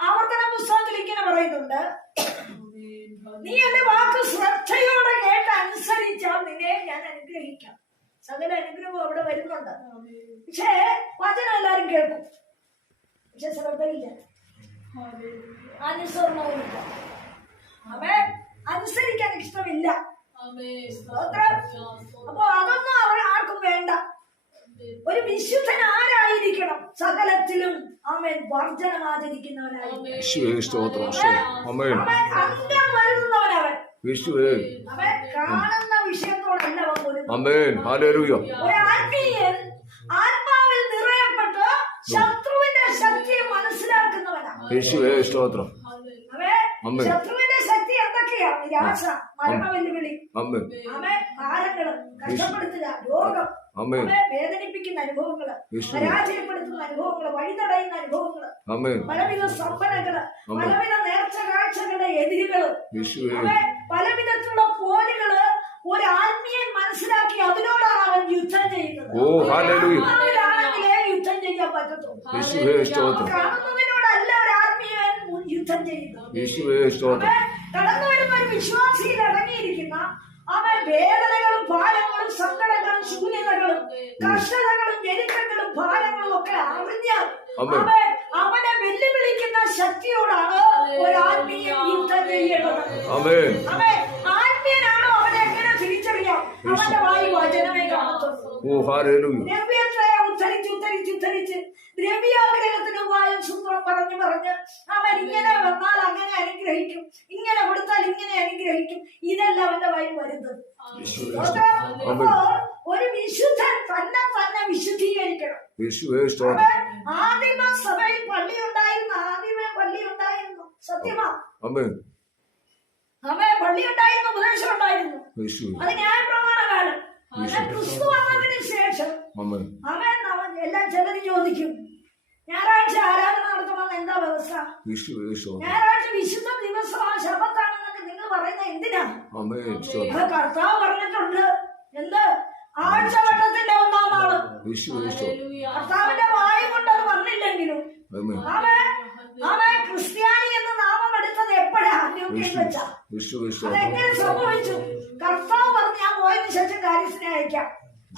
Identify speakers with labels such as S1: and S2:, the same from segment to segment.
S1: ആവർത്തന പുസ്തകത്തിൽ ഇങ്ങനെ പറയുന്നുണ്ട് നീ എന്റെ വാക്ക് ശ്രദ്ധയോടെ കേട്ട് അനുസരിച്ചാൽ നിന്നെ ഞാൻ അനുഗ്രഹിക്കാം. സകല അനുഗ്രഹം അവിടെ വരുന്നുണ്ട്. പക്ഷേ വചനം എല്ലാരും കേൾക്കും. പക്ഷെ ശ്രദ്ധയില്ല. അനുസരണവുമില്ല. അവൻ അനുസരിക്കാൻ ഇഷ്ടമില്ല. അപ്പൊ അതൊന്നും അവർ ആർക്കും വേണ്ട. ഒരു വിശുദ്ധൻ ആരായിരിക്കണം സകലത്തിലും അവൻ വർജനം വരുന്നവനവൻ
S2: യേശുവേ
S1: കാണുന്ന വിഷയത്തോടല്ല ഒരു ആത്മീയൻ ആത്മാവിൽ നിറയപ്പെട്ട് ശത്രുവിന്റെ ശക്തിയെ മനസ്സിലാക്കുന്നവനാണ്.
S2: യേശുവേ സ്തോത്രം.
S1: ശത്രുവിന്റെ ശക്തി എന്തൊക്കെയാണ് നിരാശ മരണ വെല്ലുവിളി
S2: ആമേൻ.
S1: അവൻ ഭാരങ്ങൾ കഷ്ടപ്പെടുത്തുക രോഗം.
S2: ആമേൻ.
S1: അവൻ വേദനിപ്പിക്കുന്ന
S2: അനുഭവങ്ങൾ.
S1: പരാജയപ്പെടുത്തുന്ന അനുഭവങ്ങൾ വഴിതടയുന്ന
S2: അനുഭവങ്ങൾ
S1: പലവിധ
S2: സമ്പന്നകൾ
S1: പലവിധ നേർച്ച കാഴ്ചകളുടെ എതിരുകൾ പലവിധത്തിലുള്ള പോരുകൾ ഒരു ആത്മീയൻ മനസ്സിലാക്കി അതിനോടാണ് അവൻ യുദ്ധം ചെയ്യുന്നത്. ആത്മാവിലാണെങ്കിലേ യുദ്ധം ചെയ്യാൻ പറ്റത്തുള്ളൂ കാണുന്നതിനോടല്ല ഒരു ആത്മീയൻ യുദ്ധം ചെയ്യുന്നത്. കടന്നു വരുന്ന ഒരു വിശ്വാസിയിൽ അടങ്ങിയിരിക്കുന്ന അവൻ വേദനകളും ഭാരങ്ങളും സങ്കടങ്ങളും ശൂന്യതകളും കഷ്ടതകളും ഞെരുക്കങ്ങളും ഭാരങ്ങളും ഒക്കെ അറിഞ്ഞാൽ അവനെ വെല്ലുവിളിക്കുന്ന ശക്തിയോടാണ് ഒരു ആത്മീയ യുദ്ധം ചെയ്യേണ്ടത് ആത്മീയനാണോ അവനെ എങ്ങനെ തിരിച്ചറിയാം? അവന്റെ വായി വചനമേ കാണത്തുള്ളൂ. ഉദ്ധരിച്ച് ഉദ്ധരിച്ച് ഉദ്ധരിച്ച് ദ്രവ്യാഗ്രഹത്തിന് വായു സൂത്രം പറഞ്ഞു പറഞ്ഞ് അവൻ ഇങ്ങനെ വന്നാൽ അങ്ങനെ അനുഗ്രഹിക്കും. ഇങ്ങനെ കൊടുത്താൽ ഇങ്ങനെ അനുഗ്രഹിക്കും. ഇതെല്ലാം അവന്റെ വായിൽ വരുന്നത്. ഒരു വിശുദ്ധൻ തന്നെ തന്നെ വിശുദ്ധീകരിക്കണം.
S2: യേശുവേ സ്തോത്രം
S1: സഭയിൽ പള്ളി ഉണ്ടായിരുന്നു ആദിമ പള്ളി ഉണ്ടായിരുന്നു. സത്യമാ?
S2: ആമേൻ
S1: അവൻ പള്ളി ഉണ്ടായിരുന്നു ഉപദേശം ഉണ്ടായിരുന്നു.
S2: യേശുവേ
S1: അത് ന്യായപ്രമാണ കാലം ക്രിസ്തു. വന്നതിന് ശേഷം അവൻ അവൻ എല്ലാം ചിലര് ചോദിക്കും. ഞായറാഴ്ച ആരാധന നടത്തണമെന്ന് എന്താ വ്യവസ്ഥ? ഞായറാഴ്ച വിശുദ്ധ ദിവസമാണ് ശബത്താണെന്നൊക്കെ നിങ്ങൾ പറയുന്നത് എന്തിനാ കർത്താവ് പറഞ്ഞിട്ടുണ്ട്. എന്ത്? ആഴ്ചവട്ടത്തിന്റെ ഒന്നാം
S2: നാൾ.
S1: കർത്താവിന്റെ വായി കൊണ്ട് അത് വന്നില്ലെങ്കിലും. അവൻ ക്രിസ്ത്യാനി എന്ന് നാമം എടുത്തത് എപ്പോഴാ? വെച്ചാ. അതെങ്ങനെ സംഭവിച്ചു? കർത്താവ് പറഞ്ഞ് ഞാൻ പോയതിനു ശേഷം കാര്യസിനെ അയക്കാം.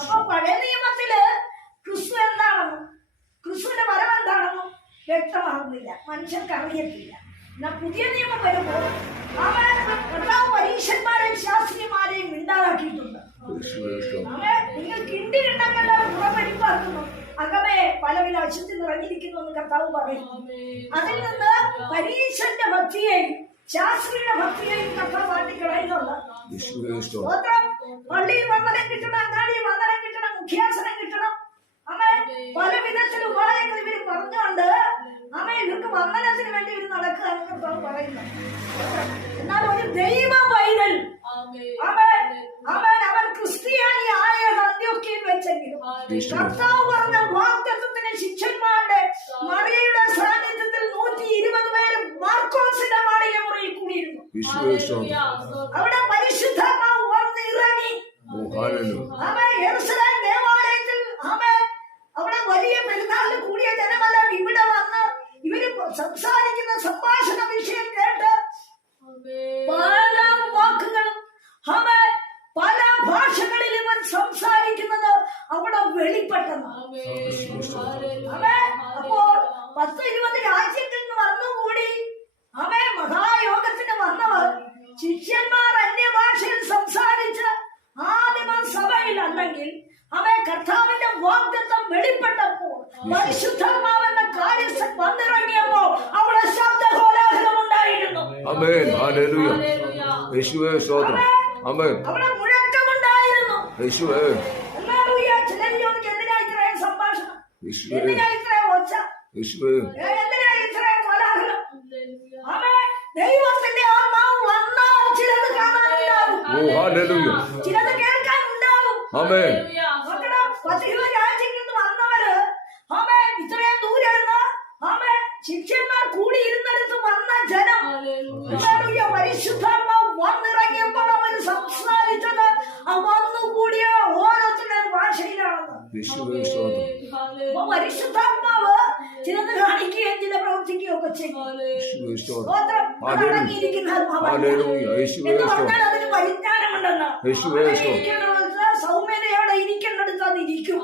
S1: അപ്പൊ പഴയ നിയമത്തിൽ ക്രിസ്തു എന്താണെന്നും ക്രിസ്തുവിന്റെ വരം എന്താണെന്നും വ്യക്തമാകുന്നില്ല. മനുഷ്യർക്ക് അറിയത്തില്ല. പുതിയ നിയമം വരുമ്പോൾ അവൻ കർത്താവ് പരീക്ഷന്മാരെയും ശാസ്ത്രിമാരെയും
S2: സ്തോത്രം
S1: അവൻ നിങ്ങൾ കിണ്ടി കിണ്ടങ്ങളുടെ പുറമടിപ്പാക്കുന്നു അകമേ പലവിധ അശുദ്ധി നിറഞ്ഞിരിക്കുന്നു എന്ന് കർത്താവ് പറയുന്നു. അതിൽ നിന്ന് പരീക്ഷന്റെ ഭക്തിയെയും ശാസ്ത്രിയുടെ ഭക്തിയെയും കർത്താവ് മാറ്റിക്കളയുന്നുണ്ട് പള്ളിയിൽ വന്ദനം കിട്ടണം അങ്ങാടിയിൽ വന്ദനം കിട്ടണം മുഖ്യാസനം കിട്ടണം. അവൻ പല വിധത്തിൽ ഉപായങ്ങൾ ഇവർ പറഞ്ഞുകൊണ്ട് അവൻ ഇവർക്ക് വേണ്ടി ഇവർ നടക്കുക പറയുന്നു. എന്നാൽ ഒരു ദൈവ പൈതൽ അവൻ അവൻ അവൻ ക്രിസ്ത്യാനി ആയ അന്ത്യോക്യയിൽ വെച്ചെങ്കിലും കർത്താവ് പറഞ്ഞ ശിഷ്യന്മാരുടെ മറിയയുടെ സാന്നിധ്യത്തിൽ നൂറ്റി ഇരുപത് പേര് മാർക്കോസിന്റെ മാളിക മുറിയിൽ കൂടിയിരുന്നു. അവിടെ പരിശുദ്ധാത്മാവ് വന്ന് ഇറങ്ങി
S2: ഓ ഹല്ലേലൂയ.
S1: അവൻ ദേവാലയത്തിൽ അവൻ അവിടെ വലിയ പെരുന്നാളിൽ കൂടിയ ജനമെല്ലാം ഇവിടെ വന്ന് ഇവർ സംസാരിക്കുന്ന സംഭാഷണ വിഷയം കേട്ട് പല വാക്കുകളും അവ പല ഭാഷകളിൽ ഇവർ സംസാരിക്കുന്നത് അവിടെ വെളിപ്പെട്ടതാണ്. അപ്പോൾ പത്ത് ഇരുപത് രാജ്യത്തിൽ നിന്ന് വന്നുകൂടി അവ മഹായോഗത്തിന് വന്നവർ ശിഷ്യന്മാർ അന്യഭാഷയിൽ സംസാരിച്ച് ആദിമ സഭയിൽ അല്ലെങ്കിൽ അവൻ കർത്താവിന്റെ വാഗ്ദത്തം വെളിപ്പെട്ടപ്പോൾ പരിശുദ്ധമാവെന്ന കാര്യസ്ഥൻ വന്നിറങ്ങിയപ്പോൾ അവിടെ ശബ്ദ കോലാഹലം ഉണ്ടായിരുന്നു
S2: ആമേൻ ഹല്ലേലൂയ യേശുവേ സ്തോത്രം. ആമേൻ
S1: അവിടെ മുഴക്കമുണ്ടായിരുന്നു.
S2: യേശുവേ.
S1: ഹല്ലേലൂയ. ചിലര് ചോദിക്കും, എന്തിനാ ഇത്രയും സംഭാഷണം?
S2: യേശുവേ.
S1: എന്തിനാ ഇത്രയും ഒച്ച?
S2: യേശുവേ.
S1: എന്തിനാ ഇത്രയും കോലാഹലം? അവൻ ദൈവത്തിന്റെ ആത്മാവ് വന്നാൽ ചിലത് കാണാനുണ്ടാവും
S2: ഓ ഹല്ലേലൂയ.
S1: ചിലത് കേൾക്കാനുണ്ടാവും
S2: ആമേൻ
S1: നോക്കണം പത്തിരുപത് രാജ്യങ്ങളിൽ നിന്ന് വന്നവര് അവൻ ഇത്രയും ദൂരെ നിന്ന് അവൻ ശിഷ്യന്മാർ കൂടി ഇരുന്നിടത്ത് വന്ന ജനം ഹല്ലേലൂയ, പരിശുദ്ധാത്മാവ് വന്നിറങ്ങിയപ്പോൾ അവൻ സംസാരിച്ചത് ആ വന്നുകൂടിയ ഓരോരുത്തരുടെ ഭാഷയിലാണെന്ന്
S2: യേശുവേ സ്തോത്രം
S1: അപ്പൊ പരിശുദ്ധാത്മാവ് ആത്മാവ് ചിലത് കാണിക്കുകയും ചില പ്രവർത്തിക്കുകയും ഒക്കെ ചെയ്യും
S2: യേശുവേ സ്തോത്രം
S1: സ്തോത്രം അത്
S2: ഹല്ലേലൂയ.
S1: അടങ്ങിയിരിക്കുന്ന ആത്മാവല്ല.
S2: ഹല്ലേലൂയ. യേശുവേ
S1: എന്ന്
S2: സ്തോത്രം.
S1: പറഞ്ഞാൽ അതിന് പരിജ്ഞാനമുണ്ടെന്ന്
S2: യേശുവേ
S1: അങ്ങനെ
S2: സ്തോത്രം.
S1: ഇരിക്കേണ്ടടുത്ത് സൗമ്യതയോടെ ഇരിക്കേണ്ടടുത്ത് അത് ഇരിക്കും.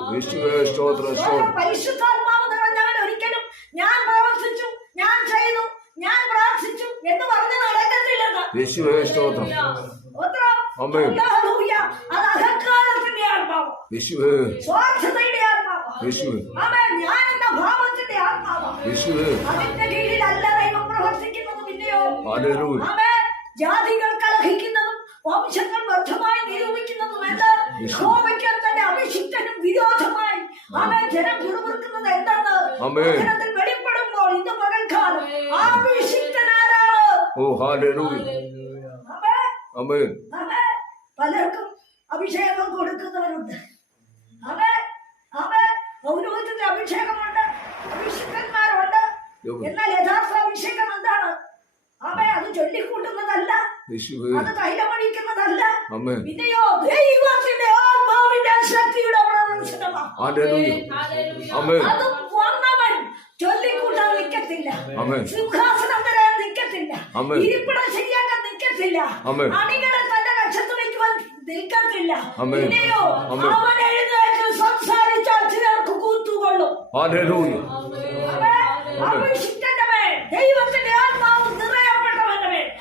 S1: പരിശുദ്ധാത്മാവ് നിറഞ്ഞവൻ ഒരിക്കലും ഞാൻ പ്രവർത്തിച്ചു ഞാൻ ചെയ്തു ഞാൻ പ്രാർത്ഥിച്ചു എന്ന് പറഞ്ഞ് നടക്കത്തില്ലെന്ന്. അത് അഹങ്കാരത്തിന്റെ ആത്മാവ് സ്വാർത്ഥതയുടെ ആത്മാവ്. ഞാൻ എന്ന ഭാവത്തിന്റെ ആത്മാവ് അതിന്റെ ജാതികൾ കലഹിക്കുന്നതും വംശങ്ങൾ വ്യർത്ഥമായി നിരൂപിക്കുന്നതും എന്ത്? യഹോവയ്ക്ക് തന്നെ അഭിഷിക്തനും വിരോധമായി. അവൻ ജനം പിറുപിറുക്കുന്നത്
S2: എന്താണ്.
S1: വചനത്തിൽ വെളിപ്പെടുമ്പോൾ ഇന്ന് പകൽക്കാലം അഭിഷിക്തനാരാണ്.
S2: ഓ ഹാലൂയ
S1: ആമേൻ. പലർക്കും അഭിഷേകം കൊടുക്കുന്നവരുണ്ട്. ആമേൻ. ആമേൻ. പൗരോഹിത്യത്തിന്റെ അഭിഷേകമുണ്ട്. അഭിഷിക്തന്മാരുണ്ട്. എന്നാൽ യഥാർത്ഥ അഭിഷേകം എന്താണ് അവൻ അത് ചൊല്ലിക്കൂട്ടുന്നതല്ല അത് തൈലമണിക്കുന്നതല്ല
S2: അമേൻ
S1: പിന്നെയോ ദൈവത്തിന്റെ ആത്മാവിന്റെ ശക്തിയുടെ പ്രദർശനമാണ്
S2: ഹാലൂയ അമേൻ
S1: അത് വന്നവൻ ചൊല്ലിക്കൂട്ടാൻ നിൽക്കത്തില്ല
S2: അമേൻ
S1: സിംഹാസനം തരാൻ നിൽക്കത്തില്ല
S2: ആമേൻ.
S1: ഇരിപ്പിടം ശരിയാക്കാൻ നിൽക്കത്തില്ല
S2: ആമേൻ.
S1: അണികളെ തന്റെ ലക്ഷ്യത്തിൽ വയ്ക്കുവാൻ നിൽക്കത്തില്ല.
S2: ആമേൻ.
S1: പിന്നെയോ
S2: ആമേൻ.
S1: അവൻ എഴുന്നേറ്റ് സംസാരിച്ചാൽ ചിലർക്ക് കൂത്തുകൊള്ളും. ദൈവത്തിന്റെ ആത്മാവ്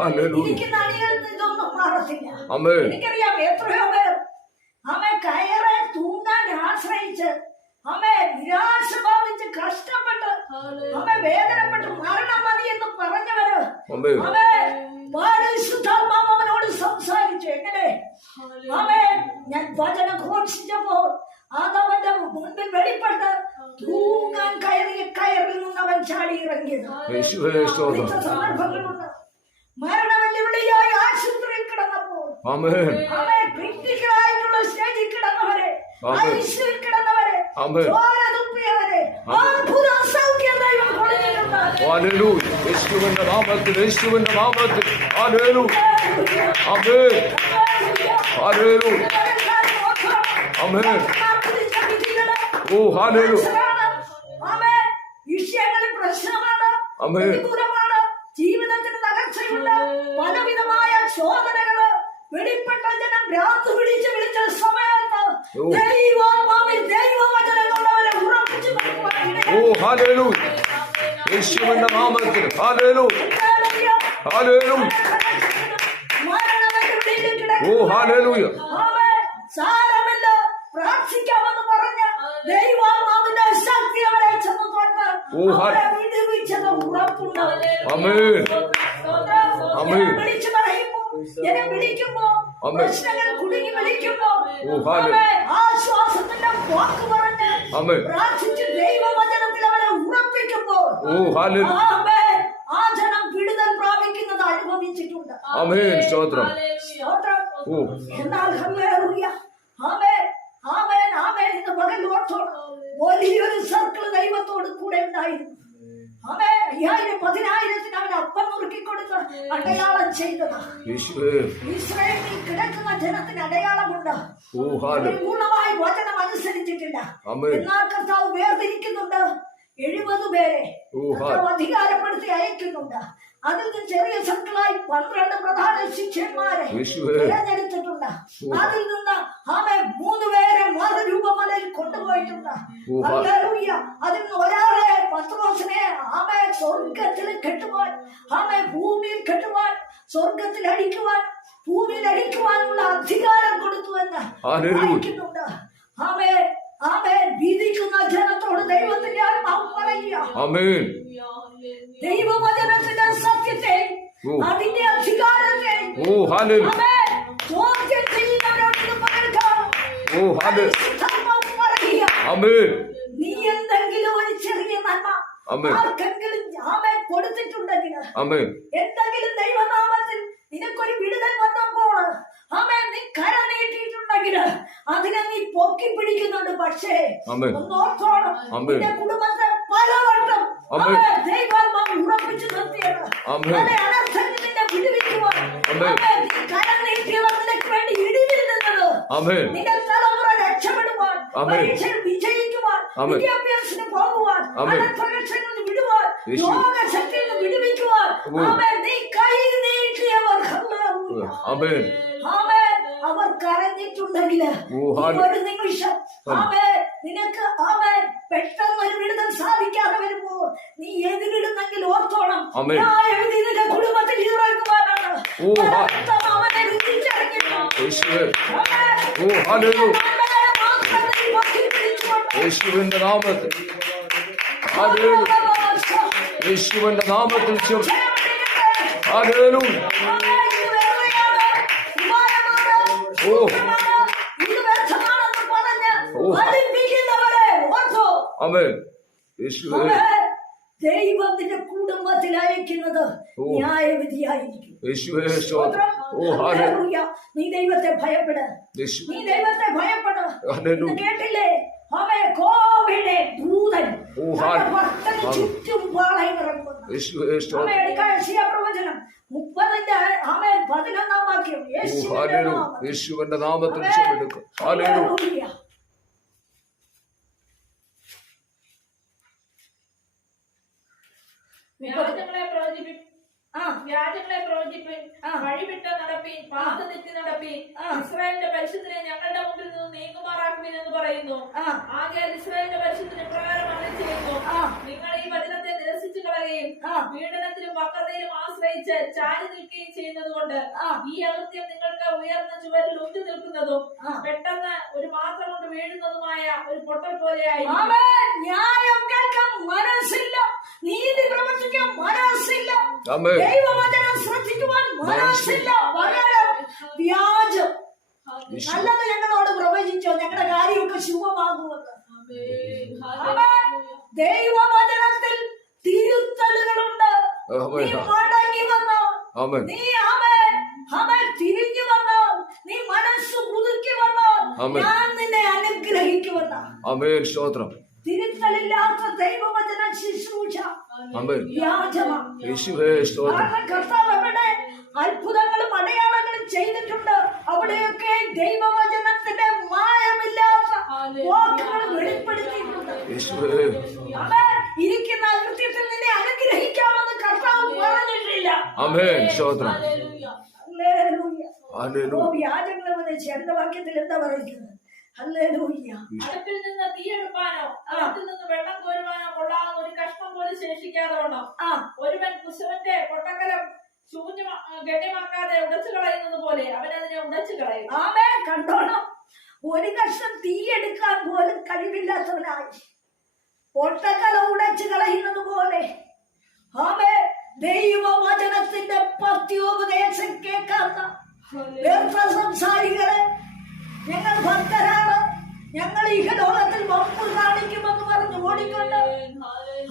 S2: ഹാലൂയ
S1: ഇരിക്കുന്ന ഇതൊന്നും മാറത്തില്ല.
S2: അമേൻ
S1: എനിക്കറിയാം എത്രയോ പേർ അവൻ കയറെ തൂങ്ങാൻ ആശ്രയിച്ച് അവൻ നിരാശ ബാധിച്ച് കഷ്ടപ്പെട്ട് അവൻ വേദനപ്പെട്ട് മരണം മതി എന്ന് പറഞ്ഞവര്
S2: അമേൻ
S1: അവൻ പരിശുദ്ധാത്മാവ് അവനോട് സംസാരിച്ചു. എങ്ങനെ? അവൻ ഞാൻ വചനം ഘോഷിച്ചപ്പോൾ അതവന്റെ മുൻപിൽ വെളിപ്പെട്ട് തൂങ്ങാൻ കയറിയ കയറിൽ നിന്ന് അവൻ ചാടി ഇറങ്ങിയത് സന്ദർഭങ്ങളുണ്ട്. മരണ വെല്ലുവിളിയായി ആശുപത്രിയിൽ കിടന്നപ്പോൾ ക്രിട്ടിക്കലായിട്ടുള്ള സ്റ്റേജിൽ കിടന്നവരെ
S2: ആമേൻ.
S1: ഐസിയിൽ കിടന്നവരെ
S2: ആമേൻ.
S1: ചോര തുപ്പിയവരെ അത്ഭുത സൗഖ്യം ദൈവം കൊടുത്തിട്ടുണ്ട്
S2: യേശുവിന്റെ നാമത്തിൽ യേശുവിന്റെ നാമത്തിൽ ഹല്ലേലൂയ അമേൻ ഹല്ലേലൂയ ആമേൻ. ഓ ഹാലൂയ
S1: ആമേൻ. വിഷയങ്ങളിൽ പ്രശ്നമാണ്
S2: ആമേൻ.
S1: ചോദനകൾ വെളിപ്പെട്ട ജനം രാത്രി പിടിച്ച് വിളിച്ച സമയത്ത് ദൈവവചനം കൊണ്ടവരെ ഉറപ്പിച്ചു
S2: ഓ യേശുവിന്റെ നാമത്തിൽ.
S1: സാരമില്ല. പ്രാർത്ഥിക്കാമെന്ന് പറഞ്ഞ ശക്തി അവരെ അവരെ വിടുവിച്ചത്. വിളിച്ചു ജനം വിളിക്കുമ്പോ. പ്രശ്നങ്ങൾ കുടുങ്ങി വിളിക്കുമ്പോ. ആശ്വാസത്തിന്റെ വാക്ക് പറഞ്ഞ്. പ്രാർത്ഥിച്ച് ദൈവവചനത്തിൽ അവരെ ഉറപ്പിക്കുമ്പോൾ ആ ജനം വിടുതൽ പ്രാപിക്കുന്നത് അനുഭവിച്ചിട്ടുണ്ട്
S2: സ്തോത്രം
S1: സ്തോത്രം. എന്നാൽ. ആമേൻ. ആമേൻ. ആമേൻ. ഇന്ന് പകൽ ഓർത്തോണം. വലിയൊരു സർക്കിൾ ദൈവത്തോട് കൂടെ ഉണ്ടായിരുന്നു. അയ്യായിരം പതിനായിരത്തിന് അവൻ അപ്പം നുറുക്കി കൊടുത്ത് അടയാളം ചെയ്തതാ. ഇസ്രായേലിൽ കിടക്കുന്ന ജനത്തിന് അടയാളമുണ്ട്. പൂർണമായി വചനം അനുസരിച്ചിട്ടില്ല. എന്നാൽ കർത്താവ് വേർതിരിക്കുന്നുണ്ട്. എഴുപത് പേരെ അധികാരപ്പെടുത്തി അയക്കുന്നുണ്ട്. അതിൽ നിന്ന് ചെറിയ സർക്കിളായി പന്ത്രണ്ട് പ്രധാന ശിഷ്യന്മാരെ. തിരഞ്ഞെടുത്തിട്ടുണ്ട്. അതിൽ നിന്ന് ആമെ മൂന്ന് പേരെ മറുരൂപമലയിൽ കൊണ്ടുപോയിട്ടുണ്ട്. ഹല്ലേലൂയ. അതിൽ നിന്ന് ഒരാളെ പത്രോസിനെ ആമെ സ്വർഗത്തിൽ കെട്ടുവാൻ ആമെ ഭൂമിയിൽ കെട്ടുവാൻ സ്വർഗത്തിൽ അടിക്കുവാൻ ഭൂമിയിൽ അടിക്കുവാനുള്ള അധികാരം കൊടുത്തുവെന്ന്
S2: ഹല്ലേലൂയ.
S1: വായിക്കുന്നുണ്ട്. ആമേ ആമേ വിധിക്കുന്ന ജനത്തോട് ദൈവത്തിന്റെ ആത്മാവ് പറയുക. ദൈവവചനത്തിന്റെ സത്യത്തെ. അതിന്റെ അധികാരത്തെ
S2: ഓ
S1: ആമേൻ. ചോദ്യം ചെയ്യുന്നവരോട് ഇത് പകർക്കാം.
S2: ഓ ഹാലു
S1: ധർമ്മം
S2: ആമേൻ
S1: നീ എന്തെങ്കിലും ഒരു ചെറിയ നന്മ. ആർക്കെങ്കിലും ആമേൻ കൊടുത്തിട്ടുണ്ടെങ്കിൽ
S2: ആമേൻ
S1: എന്തെങ്കിലും ദൈവനാമത്തിൽ നിനക്കൊരു വിടുതൽ വന്നപ്പോൾ ആമേൻ നീ കര നീട്ടിയിട്ടുണ്ടെങ്കിൽ അതിനെ നീ പൊക്കി പിടിക്കുന്നുണ്ട് പക്ഷേ
S2: ആമേൻ.
S1: ഒന്ന് ഓർത്തോണം
S2: ആമേൻ.
S1: നിന്റെ കുടുംബത്തെ പലവട്ടം നിന്റെ തലമുറ രക്ഷപ്പെടുവാൻ. പരീക്ഷയിൽ വിജയിക്കുവാൻ. വിദ്യാഭ്യാസത്തിന് പോകുവാൻ
S2: ആമേൻ.
S1: അനർത്ഥങ്ങളിൽ നിന്ന് വിടുവാൻ. രോഗശക്തിയിൽ നിന്ന് വിടുവിക്കുവാൻ. നീ കൈ നീട്ടിയവർ അവർ കരഞ്ഞിട്ടുണ്ടെങ്കിൽ ഒരു നിമിഷം. ആമേൻ നിനക്ക് ആമേൻ പെട്ടെന്ന് ഒരു വിടുതൽ സാധിക്കാതെ വരുമ്പോൾ നീ എതിരിടുന്നെങ്കിൽ ഓർത്തോണം.
S2: ആമേൻ.
S1: ന്യായവിധി നിന്റെ കുടുംബത്തിൽ ഇറങ്ങുവാനാണ്
S2: ഓ, ഹാ-
S1: രക്തം അവനെ രുചിച്ചറിഞ്ഞിട്ടുണ്ട്
S2: യേശുവേ.
S1: ആമേൻ.
S2: ഓ ഹാലലു
S1: നന്മകളെ മാത്രം നീ പൊക്കി പിടിച്ചുകൊണ്ട്
S2: യേശുവിന്റെ നാമത്തിൽ ഹാലലു യേശുവിന്റെ നാമത്തിൽ ചെറു ഹാലലു ഓ. ഓ. ആമേൻ യേശുവേ
S1: ദൈവം നിന്റെ കുടുംബത്തിൽ അയക്കുന്നത് ന്യായവിധിയായിരിക്കും. നീ ദൈവത്തെ ഭയപ്പെട. നീ ദൈവത്തെ ഭയപ്പെട. കേട്ടില്ലേ? അവൻ കോവിലെ ദൂതൻ. ചുറ്റും പാളയം പ്രവചനം. മുപ്പതിന്റെ ആമേ പതിനൊന്നാം വാക്യം. യേശുവിന്റെ നാമത്തിൽ ആമേൻ.
S2: ചെറുക്കും ഹാലലു
S1: ഹല്ലേലൂയ.
S3: വ്യാജങ്ങളെ പ്രവചിപ്പി
S1: ആ
S3: വ്യാജങ്ങളെ പ്രവചിപ്പിൻ
S1: ആ.
S3: വഴിവിട്ട് നടപ്പീൻ പാത തെറ്റി
S1: നടപ്പി
S3: ഇസ്രായേലിന്റെ പരിശുദ്ധനെ ഞങ്ങളുടെ മുമ്പിൽ നിന്ന് നീങ്ങുമാറാക്കുവിൻ എന്ന് പറയുന്നു
S1: ആ
S3: ആകയാൽ ഇസ്രായേലിന്റെ പരിശുദ്ധന് പ്രകാരം അങ്ങനെ ചെയ്യുന്നു
S1: ആ.
S3: നിങ്ങൾ ഈ വചനത്തെ നിരസിച്ചു കളയുകയും
S1: ആ.
S3: പീഡനത്തിലും വക്രതയിലും ആശ്രയിച്ച് ചാരി നിൽക്കുകയും ചെയ്യുന്നത് കൊണ്ട്
S1: ആ.
S3: ഈ അകൃത്യം നിങ്ങൾക്ക് ഉയർന്ന ചുവരിൽ ഉന്തി നിൽക്കുന്നതും. പെട്ടെന്ന് ഒരു മാത്രം കൊണ്ട് വീഴുന്നതുമായ ഒരു പൊട്ടൽ പോലെയായി.
S1: ന്യായം കേൾക്കാൻ മനസ്സില്ല നീതി പ്രവർത്തിക്കാൻ മനസ്സില്ല. ദൈവവചനം ശ്രദ്ധിക്കുവാൻ മനസ്സില്ല. പകരം വ്യാജം. നല്ലത് ഞങ്ങളോട് പ്രവചിച്ചോ ഞങ്ങളുടെ കാര്യമൊക്കെ ശുഭമാകുമെന്ന്. ദൈവവചനത്തിൽ തിരുത്തലുകളുണ്ട്. നീ മടങ്ങി വന്നോ. നീ ആമേൻ. ആമേൻ. തിരിഞ്ഞു വന്നോ. നീ മനസ്സ് പുതുക്കി വന്നോ. ഞാൻ നിന്നെ അനുഗ്രഹിക്കുമെന്ന.
S2: ആമേൻ. സ്തോത്രം.
S1: തിരുത്തലില്ലാത്ത ദൈവവചന ശുശ്രൂഷ കർത്താവ് എവിടെ അത്ഭുതങ്ങളും അടയാളങ്ങളും ചെയ്തിട്ടുണ്ട്. അവിടെയൊക്കെ ദൈവവചനത്തിന്റെ മായമില്ലാത്ത വാക്കുകൾ വെളിപ്പെടുത്തിയിട്ടുണ്ട്. ഇരിക്കുന്ന അകൃത്യത്തിൽ നിന്നെ അനുഗ്രഹിക്കാമെന്ന് കർത്താവ് പറഞ്ഞിട്ടില്ല.
S2: ആമേൻ സ്തോത്രം.
S1: ഹല്ലേലൂയ.
S2: ഹല്ലേലൂയ.
S1: ഓ വ്യാജങ്ങളെ ചേർന്ന വാക്യത്തിൽ എന്താ പറയുന്നത്?
S3: അടുപ്പിൽ നിന്ന് തീയെടുപ്പാനോ
S1: ആ.
S3: അടുപ്പിൽ നിന്ന് വെള്ളം കോരുവാനോ കൊള്ളാവുന്ന ഒരു കഷ്ണം പോലും ശേഷിക്കാതെ വണ്ണം
S1: ആ.
S3: ഒരുവൻ കുശവന്റെ പൊട്ടക്കലം ശൂന്യ ഗണ്യമാക്കാതെ ഉടച്ചു കളയുന്നത് പോലെ അവൻ അതിനെ ഉടച്ചു കളയും.
S1: ആമേ കണ്ടോണം? ഒരു കഷ്ണം തീയെടുക്കാൻ പോലും കഴിവില്ലാത്തവനായി. പൊട്ടക്കല ഉടച്ചു കളയുന്നത് പോലെ. ആമേ ദൈവവചനത്തിന്റെ പത്യോപദേശം കേൾക്കാത്ത വ്യർത്ഥ സംസാരികളെ ഞങ്ങൾ ഭക്തരാണ്. ഞങ്ങൾ ഇഹലോകത്തിൽ ലോകത്തിൽ വമ്പ് കാണിക്കുമെന്ന് പറഞ്ഞ് ഓടിക്കൊണ്ട്.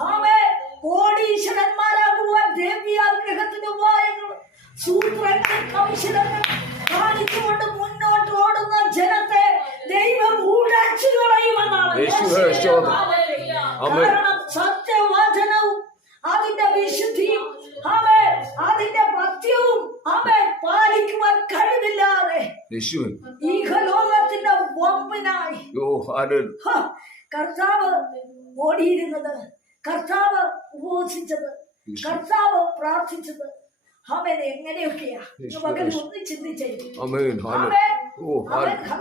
S1: ആമേ കോടീശ്വരന്മാരാകുവാൻ ദ്രവ്യാഗ്രഹത്തിന് ഉപായങ്ങൾ. സൂത്രങ്ങൾ കൗശലങ്ങൾ കാണിച്ചുകൊണ്ട് മുന്നോട്ട് ഓടുന്ന ജനത്തെ ദൈവം ഉടച്ചു കളയുമെന്നാണ്. കാരണം സത്യവചനവും അതിന്റെ വിശുദ്ധിയും ആമേ അതിന്റെ പത്യവും അവൻ പാലിക്കുവാൻ കഴിവില്ലാതെ ഈ ലോകത്തിന്റെ വമ്പിനായി. കർത്താവ് ഓടിയിരുന്നത് കർത്താവ് ഉപവസിച്ചത് കർത്താവ് പ്രാർത്ഥിച്ചത്. അവൻ എങ്ങനെയൊക്കെയാ? മകൻ ഒന്ന് ചിന്തിച്ചേ. അവൻ അവൻ.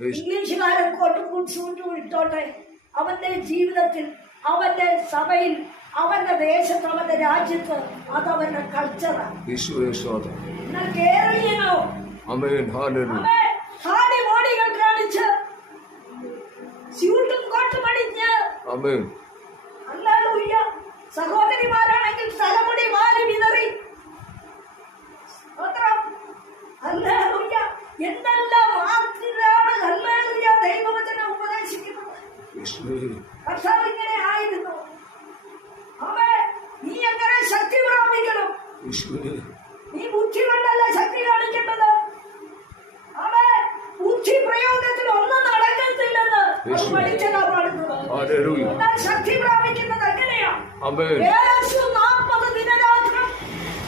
S1: ഇംഗ്ലീഷുകാരൻ കോട്ടും ഇട്ടോട്ടെ. അവന്റെ ജീവിതത്തിൽ അവന്റെ സഭയിൽ അവന്റെ ദേശത്ത് അവന്റെ രാജ്യത്ത് അത് അവന്റെ കൾച്ചറാണ് എന്നാൽ കേരളീയനോ
S2: ആമേൻ ഹാലലു
S1: അവൻ ഹാടി മോടികൾ കാണിച്ച് സ്യൂട്ടും കോട്ടും അടിഞ്ഞ്.
S2: ആമേൻ.
S1: ഹല്ലേലൂയ. സഹോദരിമാരാണെങ്കിൽ തലമുടി മാറി വിതറി. സ്തോത്രം. ഹല്ലേലൂയ. എന്തെല്ലാം ഹല്ലേലൂയ ദൈവവചനം ഉപദേശിക്കുന്നത്? കർത്താവ് ഇങ്ങനെ ആയിരുന്നു. നീ എങ്ങനെ ശക്തി പ്രാപിക്കണം? നീ ബുദ്ധി കൊണ്ടല്ല ശക്തി കാണിക്കേണ്ടത്? അവേ ബുദ്ധി പ്രയോഗത്തിൽ ഒന്നും നടക്കത്തില്ലെന്ന് പഠിച്ചതാ പാടുന്നത് ശക്തി പ്രാപിക്കുന്നത് എങ്ങനെയാ? യേശു നാൽപ്പത് ദിനരാത്രം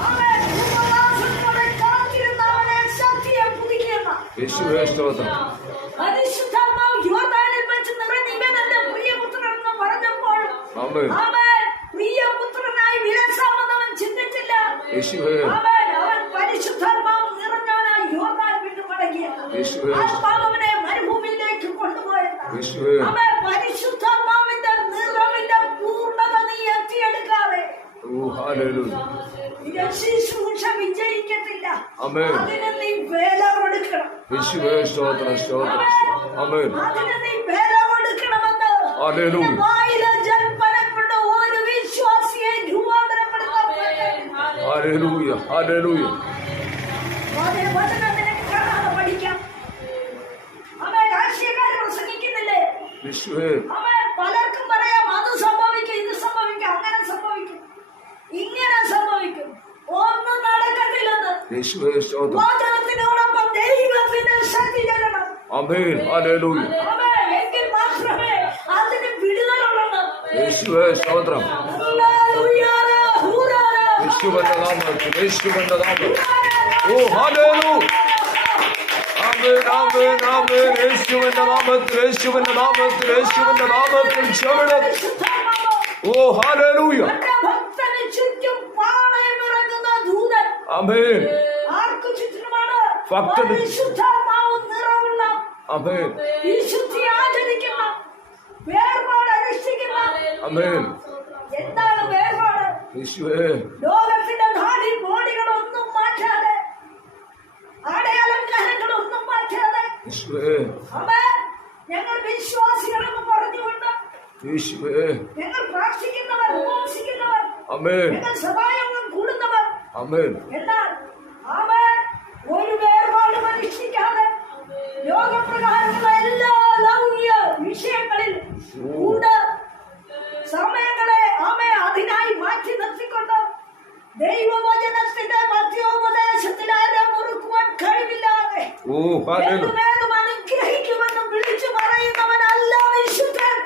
S1: അവൻ ഉപവാസത്തോടെ കാത്തിരുന്നവനെ ശക്തിയെ പുതുക്കിയെന്ന. പരിശുദ്ധാത്മാവ് യോർദാനിൽ വെച്ച് നിറഞ്ഞ എന്റെ പ്രിയപുത്രനെന്ന് പറഞ്ഞപ്പോൾ അവൻ
S2: യേശുവേ.
S1: അവൻ അവൻ പരിശുദ്ധാത്മാവ് നിറഞ്ഞവനായി യോർദാൻ വിട്ടു മടങ്ങിയ
S2: യേശുവേ.
S1: ആത്മാവിനെ മരുഭൂമിയിലേക്ക് കൊണ്ടുപോയത്.
S2: യേശുവേ.
S1: അവൻ പരിശുദ്ധാത്മാവിന്റെ നിറവിന്റെ പൂർണത നീ എത്തിയെടുക്കാതെ.
S2: ഹല്ലേലൂയ.
S1: നിന്റെ ശുശ്രൂഷ വിജയിക്കത്തില്ല.
S2: ആമേൻ.
S1: അതിന് നീ വേല കൊടുക്കണം
S2: സ്തോത്ര സ്തോത്രം. ആമേൻ.
S1: അതിന് നീ വേല കൊടുക്കണമെന്ന്
S2: ഹല്ലേലൂയ.
S1: നിന്റെ വായിലെ ജൽപ്പനം കൊണ്ട് ഒരു വിശ്വാസിയെ പറ്റില്ല.
S2: ഹല്ലേലൂയ ഹല്ലേലൂയ
S1: അതിന് വചനം നിനക്ക് കാണാതെ പഠിക്കാം അവൻ രാഷ്ട്രീയക്കാര് പ്രസംഗിക്കുന്നില്ലേ?
S2: യേശുവേ.
S1: അവൻ പലർക്കും പറയാം അത് സംഭവിക്കും ഇത് സംഭവിക്കും അങ്ങനെ സംഭവിക്കും. ഇങ്ങനെ സംഭവിക്കും. ഒന്നും നടക്കത്തില്ലെന്ന്. വചനത്തിനോടൊപ്പം ദൈവത്തിന്റെ ശക്തി ചെല്ലണം
S2: ആമേൻ ഹല്ലേലൂയ.
S1: എങ്കിൽ മാത്രമേ അതിന് വിടുതലുള്ളൂ
S2: യേശുവേ സ്തോത്രം. യേശുവിന്റെ നാമത്തിൽ യേശുവിന്റെ നാമത്തിൽ ഓ ആമേൻ യേശുവിന്റെ നാമത്തിൽ യേശുവിന്റെ നാമത്തിൽ യേശുവിന്റെ നാമത്തിൽ ശരണം ഓ
S1: ആർക്കു ചുറ്റിനുമാണ്
S2: ഭക്തന്
S1: പരിശുദ്ധാത്മാവ് നിറവുള്ള
S2: ആമേൻ
S1: വിശുദ്ധി ആചരിക്കുന്ന വേർപാട് അനുഷ്ഠിക്കുന്ന
S2: ആമേൻ
S1: എന്താണ് വേർപാട്
S2: യേശുവേ
S1: ലോകത്തിന്റെ നാടി കോടികളൊന്നും മാറ്റാതെ ആടയാലങ്കാരങ്ങളൊന്നും മാറ്റാതെ അമ്മേ ഞങ്ങൾ വിശ്വാസികളെന്ന് പറഞ്ഞുകൊണ്ട് ഞങ്ങൾ പ്രാർത്ഥിക്കുന്നവർ ഉപവസിക്കുന്നവർ
S2: ആമേൻ.
S1: ഞങ്ങൾ സഹായങ്ങൾ കൂടുന്നവർ.
S2: ആമേൻ.
S1: എന്നാൽ അവൻ ഒരു വേർപാട് പരീക്ഷിക്കാതെ ലോകപ്രകാരമുള്ള എല്ലാ ലൗകിക വിഷയങ്ങളിൽ ഉണ്ട് ദൈവവചനത്തിന്റെ മധ്യോപദേശത്തിൽ ആരെ മുറുക്കുവാൻ കഴിവില്ലാതെ എന്തുവേഗം അനുഗ്രഹിക്കുമെന്ന് വിളിച്ചു പറയുന്നവനല്ല വിശുദ്ധൻ.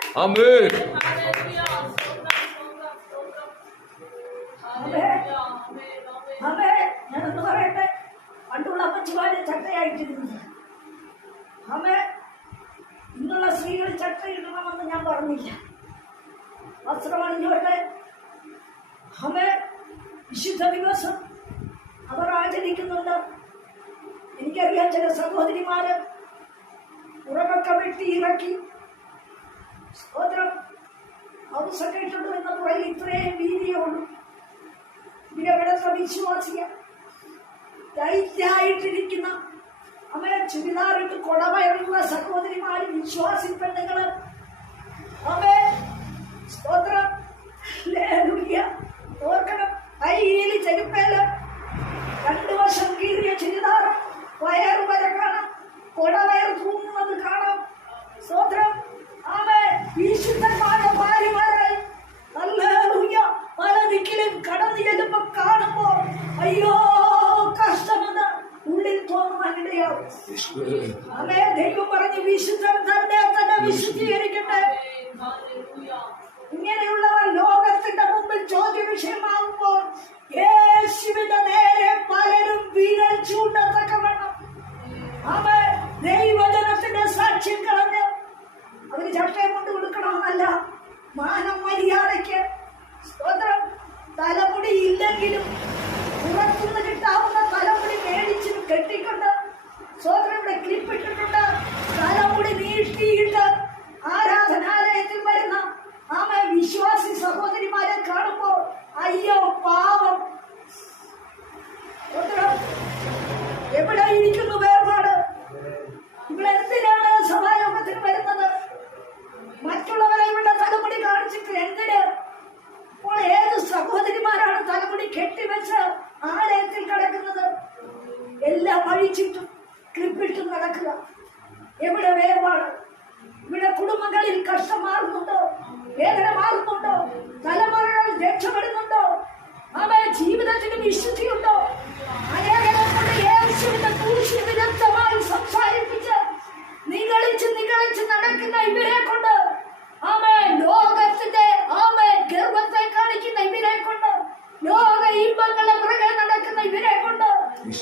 S1: ഞാനൊന്ന് പറയട്ടെ? പണ്ടുള്ള അപ്പച്ചുമാര് ചട്ടയായിട്ടിരുന്നു അമ്മേ ഇന്നുള്ള സ്ത്രീകൾ ചട്ടയിടണമെന്ന് ഞാൻ പറഞ്ഞില്ല. വസ്ത്രമണിഞ്ഞോട്ടെ അമ്മേ വിശുദ്ധ ദിവസം അവർ ആചരിക്കുന്നുണ്ട്. എനിക്കറിയാം ചില സഹോദരിമാര് ഉറവൊക്കെ വെട്ടി ഇറക്കി. സ്തോത്രം. ഹൗസൊക്കെ ഇട്ടിട്ട് എന്ന പുറകിൽ ഇത്രയും വീതിയേ ഉള്ളൂ. ഇവരവിടുത്തെ വിശ്വാസിയ. ദൈത്യായിട്ടിരിക്കുന്ന അമ്മയെ ചുരിദാറിട്ട് കൊടവയറുള്ള സഹോദരിമാര് വിശ്വാസി പെണ്ണുങ്ങൾ. അമ്മേ സ്തോത്രം. ഓർക്കണം. 哎，你真的漂
S2: 亮。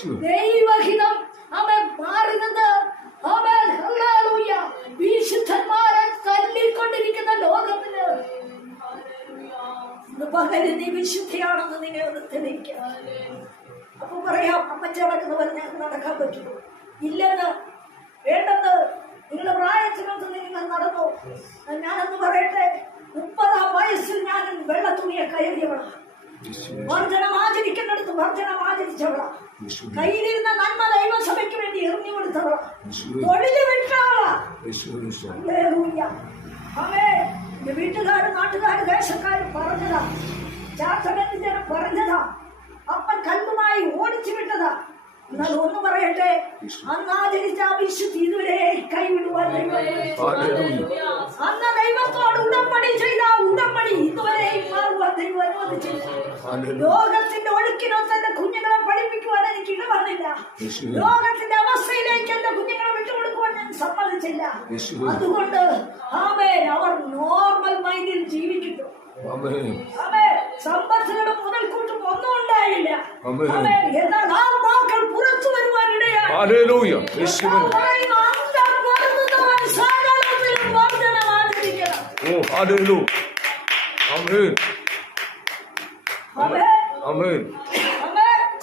S1: ദൈവഹിതം അവൻ മാറുന്നത്. അവൻ വിശുദ്ധന്മാരെ തല്ലിക്കൊണ്ടിരിക്കുന്ന ലോകത്തിന്. പകൽ നീ വിശുദ്ധിയാണെന്ന് നിന്നെ ഒന്ന് തെളിയിക്കാം. അപ്പൊ പറയാം അമ്മച്ച നടക്കുന്നവർ ഞങ്ങൾക്ക് നടക്കാൻ പറ്റുമോ? ഇല്ലെന്ന്. വേണ്ടെന്ന്. നിങ്ങളുടെ പ്രായത്തിനൊത്ത് നിങ്ങൾ നടന്നു? ഞാനെന്ന് പറയട്ടെ. മുപ്പതാം വയസ്സിൽ ഞാൻ വെള്ള തുണിയെ കയറിയവളാ
S2: യേശുവേ
S1: വർധനം ആചരിക്കുന്നിടത്ത് വർധനം ആചരിച്ചവളാ കയ്യിലിരുന്ന നന്മ ദൈവസഭയ്ക്ക് വേണ്ടി എറിഞ്ഞു കൊടുത്തവളാ. തൊഴിൽ വിട്ടവളാ. അവേ എന്റെ വീട്ടുകാരും നാട്ടുകാരും ദേശക്കാരും പറഞ്ഞതാ. ചാത്തകത്തിന്റെ പറഞ്ഞതാ. അപ്പൻ കല്ലുമായി ഓടിച്ചു വിട്ടതാ. എന്നാൽ ഒന്ന് പറയട്ടെ? അന്ന് ആചരിച്ച വിശുദ്ധി ഇതുവരെ കൈവിടുവാൻ അന്ന് ദൈവത്തോട് ഉടമ്പടി ചെയ്ത. ഉടമ്പടി ദൈവം അനുവദിച്ചില്ല
S2: ഹല്ലേലൂയ.
S1: ലോകത്തിന്റെ ഒഴുക്കിനോ തന്റെ കുഞ്ഞുങ്ങളെ പഠിപ്പിക്കുവാൻ എനിക്ക് ഇടവന്നില്ല
S2: യേശുവേ.
S1: ലോകത്തിന്റെ അവസ്ഥയിലേക്ക് എന്റെ കുഞ്ഞുങ്ങളെ വിട്ടുകൊടുക്കുവാൻ ഞാൻ സമ്മതിച്ചില്ല. അതുകൊണ്ട് ആമേൻ. അവർ നോർമൽ മൈൻഡിൽ ജീവിക്കുന്നു. സമ്പത്തുകളും മുതൽക്കൂട്ടും ഒന്നും ഉണ്ടായില്ല. പുറത്തു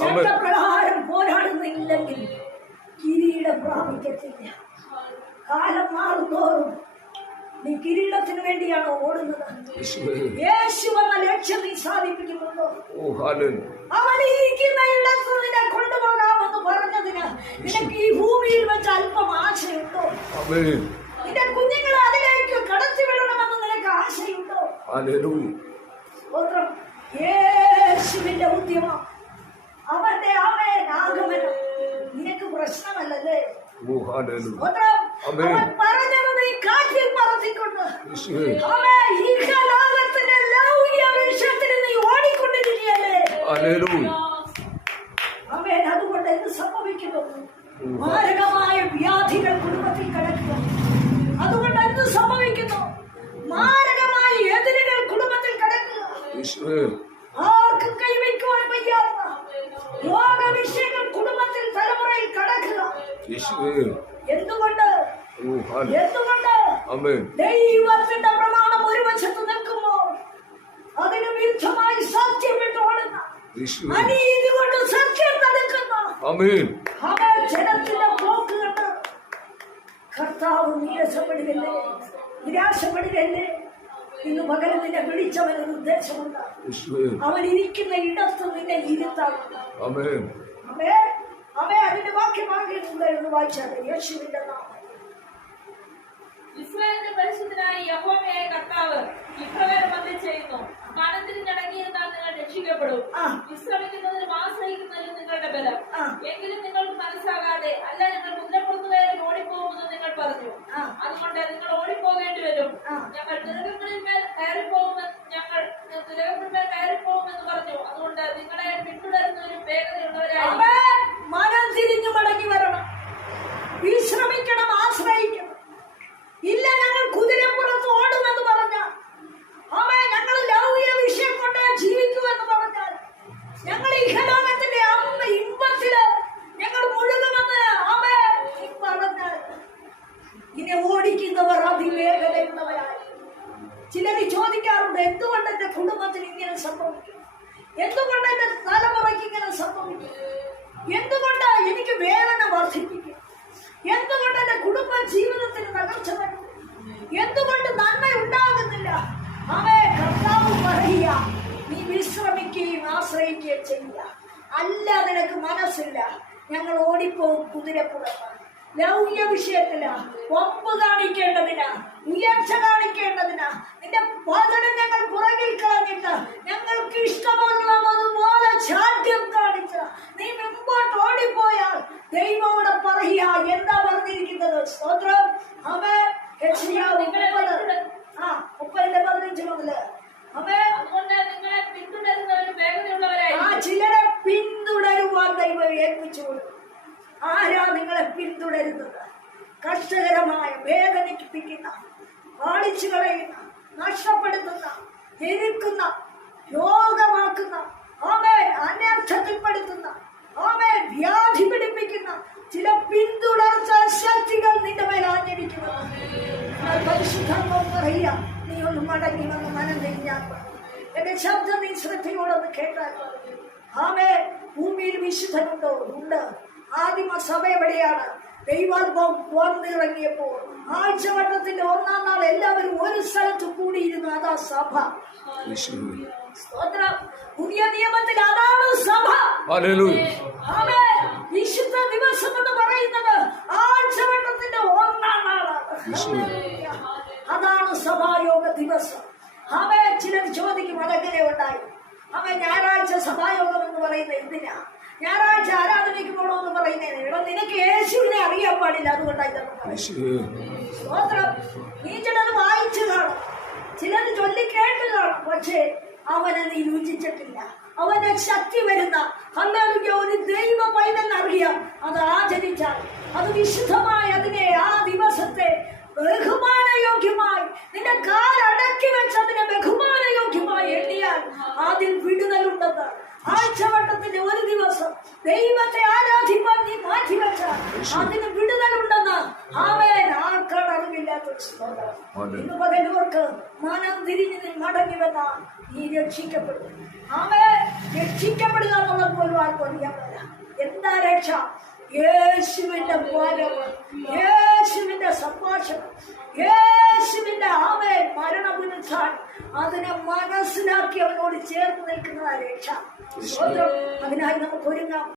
S1: ചട്ടപ്രകാരം പോരാടുന്നില്ലെങ്കിൽ കിരീടം പ്രാപിക്കത്തില്ല. കാലം മാറുന്നോറും നീ കിരീടത്തിന് വേണ്ടിയാണ് ഓടുന്നത്? യേശു എന്ന ലക്ഷ്യം നീ സാധിപ്പിക്കുന്നുണ്ടോ? ഇരിക്കുന്ന ഇടത്ത് നിന്നെ കൊണ്ടുപോകാമെന്ന് പറഞ്ഞതിന് നിനക്ക് ഈ ഭൂമിയിൽ വെച്ച് അല്പം ആശയുണ്ടോ? നിന്റെ കുഞ്ഞുങ്ങളെ അതിലേക്ക് കടത്തിവിടണമെന്ന് നിനക്ക് ആശയുണ്ടോ? സ്വന്തം യേശുവിന്റെ ഉദ്യമം. അവന്റെ അവൻ ആഗമനം നിനക്ക് പ്രശ്നമല്ലല്ലേ? പറഞ്ഞത് നീ കാറ്റിൽ പറത്തിക്കൊണ്ട്. അവൻ ഈ ലോകത്തിന്റെ ലൗകിക വിഷയത്തിന് നീ ഓടിക്കൊണ്ടിരിക്കുകയല്ലേ? അവൻ അതുകൊണ്ട് എന്ത് സംഭവിക്കുന്നു? മാരകമായ വ്യാധികൾ കുടുംബത്തിൽ കിടക്കുക അതുകൊണ്ട് എന്ത് സംഭവിക്കുന്നു? മാരകമായ എതിരുകൾ കുടുംബത്തിൽ കിടക്കുക ആർക്കും കൈവയ്ക്കുവാൻ വയ്യാത്ത വിഷയങ്ങൾ കുടുംബത്തിൽ തലമുറയിൽ കടക്കുക. എന്തുകൊണ്ട്? എന്തുകൊണ്ട്? ദൈവത്തിന്റെ പ്രമാണം ഒരു വശത്ത് നിൽക്കുമ്പോൾ അതിന് വിരുദ്ധമായി സത്യം വിട്ടോടുന്ന അനീതി കൊണ്ട് സത്യം അവൻ ജനത്തിന്റെ പോക്ക് കണ്ട് കർത്താവ് നീരസപ്പെടുകയല്ലേ? നിരാശപ്പെടുകയല്ലേ? ഇന്ന് മകന് നിന്നെ വിളിച്ചവൻ ഒരു ഉദ്ദേശമുണ്ട്. അവൻ ഇരിക്കുന്ന ഇടത്ത് നിന്നെ ഇരുത്താറുണ്ട്
S2: ആമേൻ.
S1: അവേ അവേ അതിന്റെ വാക്യമാകിയിട്ടുണ്ട് എന്ന് വായിച്ചാൽ യേശുവിന്റെ നാമം.
S3: ഇസ്രായേലിന്റെ പരിശുദ്ധനായ യഹോമയായ കർത്താവ് ഇപ്രകാരം അരുളി ചെയ്യുന്നു. മനത്തിരിഞ്ഞടങ്ങിയിരുന്നാൽ നിങ്ങൾ രക്ഷിക്കപ്പെടും. വിശ്രമിക്കുന്നതിനും ആശ്രയിക്കുന്നതിലും നിങ്ങളുടെ ബലം. എങ്കിലും നിങ്ങൾക്ക് മനസ്സാകാതെ അല്ല നിങ്ങൾ മുദ്രപ്പുറത്തുകാരെ ഓടിപ്പോകുമെന്ന് നിങ്ങൾ പറഞ്ഞു. അതുകൊണ്ട് നിങ്ങൾ വരും. ഞങ്ങൾ തിരകങ്ങളിന്മേൽ കയറിപ്പോകുമെന്ന് ഞങ്ങൾ തിരകങ്ങളിന്മേൽ കയറിപ്പോകുമെന്ന് പറഞ്ഞു. അതുകൊണ്ട് നിങ്ങളെ പിന്തുടരുന്നതിനും വേഗതയുള്ളവരായി.
S1: അവൻ മനം തിരിഞ്ഞു മടങ്ങി വരണം. വിശ്രമിക്കണം ആശ്രയിക്കണം ഇല്ല ഞങ്ങൾ കുതിരപ്പുറത്ത് ഓടുമെന്ന് പറഞ്ഞാൽ അവൻ ഞങ്ങൾ ലൗകിക വിഷയം കൊണ്ട് ജീവിക്കുമെന്ന് പറഞ്ഞാൽ ഞങ്ങൾ ഇഹലോകത്തിന്റെ അമ്മ ഇമ്പത്തിൽ ഞങ്ങൾ മുഴുകുമെന്ന് അവൻ പറഞ്ഞാൽ ഇനി ഓടിക്കുന്നവർ അതിവേഗതയുള്ളവരായി ചിലർ ചോദിക്കാറുണ്ട് എന്തുകൊണ്ട് എന്റെ കുടുംബത്തിന് ഇങ്ങനെ സംഭവിക്കും എന്തുകൊണ്ട് എന്റെ തലമുറയ്ക്ക് ഇങ്ങനെ സംഭവിക്കും എന്തുകൊണ്ട് എനിക്ക് വേദന വർദ്ധിപ്പിക്കും എന്തുകൊണ്ട് എന്റെ കുടുംബ ജീവിതത്തിന് തകർച്ച വരും എന്തുകൊണ്ട് നന്മ ഉണ്ടാകുന്നില്ല അവേ കർത്താവ് പറയുക നീ വിശ്രമിക്കുകയും ആശ്രയിക്കുകയും ചെയ്യുക അല്ല നിനക്ക് മനസ്സില്ല. ഞങ്ങൾ ഓടിപ്പോകും കുതിരപ്പുറത്ത്. ലൗകിക വിഷയത്തിൽ. ഒപ്പ് കാണിക്കേണ്ടതിന്. ഉയർച്ച കാണിക്കേണ്ടതിന്. നിന്റെ വചനം ഞങ്ങൾ പുറകിൽ കളഞ്ഞിട്ട് ഞങ്ങൾക്ക് ഇഷ്ടമുള്ളതുപോലെ ചാദ്യം കാണിച്ച നീ മുമ്പോട്ട് ഓടിപ്പോയാൽ ദൈവോടെ പറയുക എന്താ പറഞ്ഞിരിക്കുന്നത്? സ്തോത്രം. അവൻ ആ മുപ്പതിന്റെ പതിനഞ്ച്
S3: മുതൽ.
S1: ആ ചിലരെ പിന്തുടരുവാൻ ദൈവം ഏൽപ്പിച്ചു കൊടുക്കും ആരാ നിങ്ങളെ പിന്തുടരുന്നത്? കഷ്ടകരമായ വേദനിപ്പിക്കുന്ന പാളിച്ചു കളയുന്ന നഷ്ടപ്പെടുത്തുന്ന ഞെരുക്കുന്ന രോഗമാക്കുന്ന ആമേൻ അനർത്ഥത്തിൽപ്പെടുത്തുന്ന ആമേൻ വ്യാധി പിടിപ്പിക്കുന്ന ചില പിന്തുടർച്ച ശക്തികൾ നിന്റെ മേൽ ആഞ്ഞടിക്കുന്നു. എന്നാൽ പരിശുദ്ധമോ പറയുക ഒന്ന് മടങ്ങി വന്ന് മനം തിരിഞ്ഞാൽ മതി. എന്റെ ശബ്ദം നീ ശ്രദ്ധയോടൊന്ന് കേട്ടാൽ ആമേ ഭൂമിയിൽ വിശുദ്ധനുണ്ടോ? ഉണ്ട്. ആദിമ സഭ എവിടെയാണ്? ദൈവാത്മം വന്നിറങ്ങിയപ്പോൾ ആഴ്ചവട്ടത്തിന്റെ ഒന്നാം നാൾ എല്ലാവരും ഒരു സ്ഥലത്ത് കൂടിയിരുന്നു അതാ സഭ. പുതിയ നിയമത്തിൽ അതാണ് സഭ. വിശുദ്ധ ദിവസം എന്ന് പറയുന്നത് ആഴ്ചവട്ടത്തിന്റെ ഒന്നാം നാളാണ്. അതാണ് സഭായോഗ ദിവസം. അവ ചിലർ ചോദിക്കും അതെങ്ങനെ ഉണ്ടായി? അവ ഞായറാഴ്ച സഭായോഗം എന്ന് പറയുന്നത് എന്തിനാ? ഞായറാഴ്ച ആരാധനയ്ക്ക് പോകണമെന്ന് പറയുന്നത് എടോ നിനക്ക് യേശുവിനെ അറിയാൻ പാടില്ല അതുകൊണ്ടാണ് ഇതൊക്കെ സ്തോത്രം. നീ ചിലത് വായിച്ചു കാണും ചിലത് ചൊല്ലി കേട്ട് കാണും പക്ഷേ അവനെ നീ രുചിച്ചിട്ടില്ല അവനെ ശക്തി വരുന്ന അല്ലെങ്കിൽ ഒരു ദൈവ പൈതൽ അറിയാം. അത് ആചരിച്ചാൽ അത് വിശുദ്ധമായി അതിനെ ആ ദിവസത്തെ ബഹുമാനയോഗ്യമായി നിന്റെ കാലടക്കി വെച്ച് അതിനെ ബഹുമാനയോഗ്യമായി എണ്ണിയാൽ അതിൽ വിടുതലുണ്ടെന്ന് ആഴ്ചവട്ടത്തിന്റെ ഒരു ദിവസം ദൈവത്തെ ആരാധിപ്പാൻ നീ മാറ്റിവെച്ചാൽ അതിന് വിടുതലുണ്ടെന്ന് ആമേൻ. ആർക്കാണ്
S2: അറിവില്ലാത്ത.
S1: ഇന്ന് പകലവർക്ക് മനം തിരിഞ്ഞ് നീ മടങ്ങി വന്നാൽ നീ രക്ഷിക്കപ്പെടും. ആമേ രക്ഷിക്കപ്പെടുക എന്നുള്ളത് പോലും ആർക്കും അറിയാൻ എന്താ രക്ഷ? യേശുവിന്റെ വരവ് യേശുവിന്റെ സംഭാഷണം യേശുവിന്റെ ആമേ മരണപുനസ്ഥാൻ അതിനെ മനസ്സിലാക്കി അവനോട് ചേർന്ന് നിൽക്കുന്നതാ രക്ഷ. അതിനായി നമുക്ക് ഒരുങ്ങാം.